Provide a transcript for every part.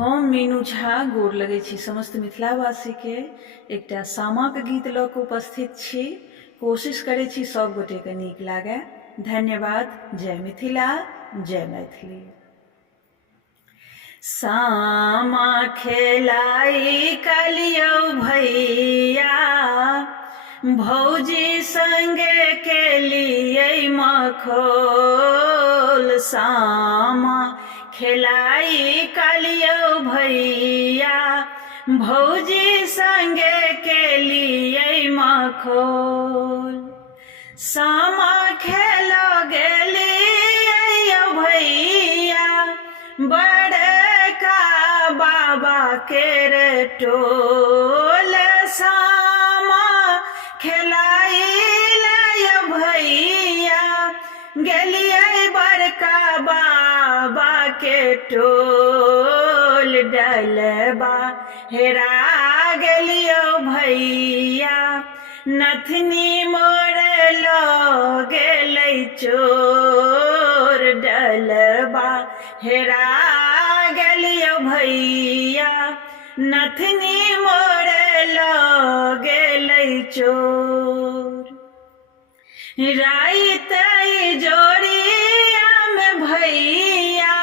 हम मीनू झा गोर लगै छी समस्त मिथिलावासी के एकटा सामाक गीत लऽ कऽ उपस्थित छी। कोशिश करै छी सब गोटे के नीक लागे। धन्यवाद। जय मिथिला, जय मैथिली। सामा खेलाई कलियौ भैया, भौजी संगे केलियै मखोल। सामा खेलाई कलियौ भैया, भौजी संगे केलियै मखोल। सामा खेलो गेलियै भैया, बड़का बाबा केर टोल। सामा खेलाई ले भैया, गेलियै बड़का बाबा के टोल। डलबा हेरा गेलियौ भैया, नथनी मोर लो गेलै चोर। डलबा हेरा गेलियौ भैया, नथनी मोर लो गेलै चोर। राइत जोड़िया में भैया,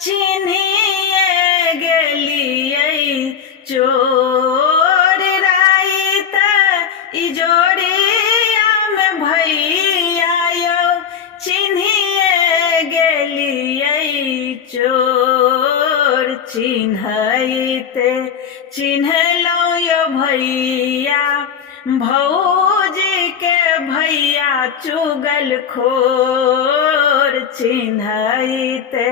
चिन्हिए गेलियै चोर। राइत जोड़िया में भैया यौ, चिन्हिए गेलियै चोर। चिन्हैते चिन्हलौ यौ भैया, भौजी के भैया चुगलखोर। चिन्हैते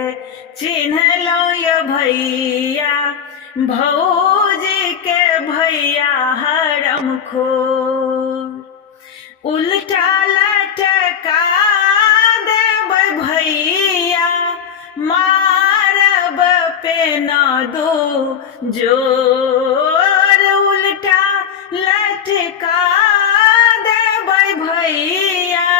चिन्हलौ यौ भैया, भौजी के भैया हरमखोर। उल्टा लटका देबै भैया, मारब पेना दो जोर। उल्टा लटका देबै भैया,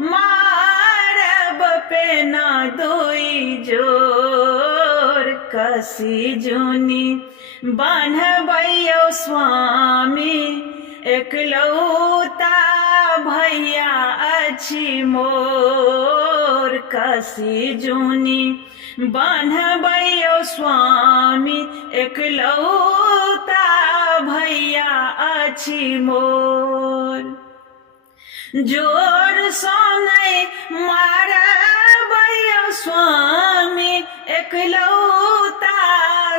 मारब पेना दुई जोर। कसी जुनी बान्हबै यौ स्वामी, एकलौता भैया अछि मोर। कसी जुनी बान्हबै यौ स्वामी, एकलौता भैया अछि मोर। जोर सोनै मारबै यौ स्वामी, एकलौता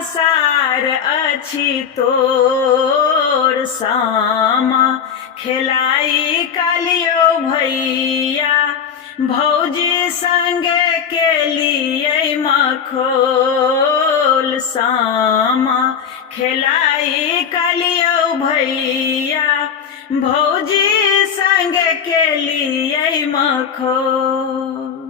सार अछि तोर। सामा खेलाई कलियौ भैया, भौजी संगे केलियै मखोल। सामा खेलाई कलियौ भैया, भौजी संगे केलियै मखोल।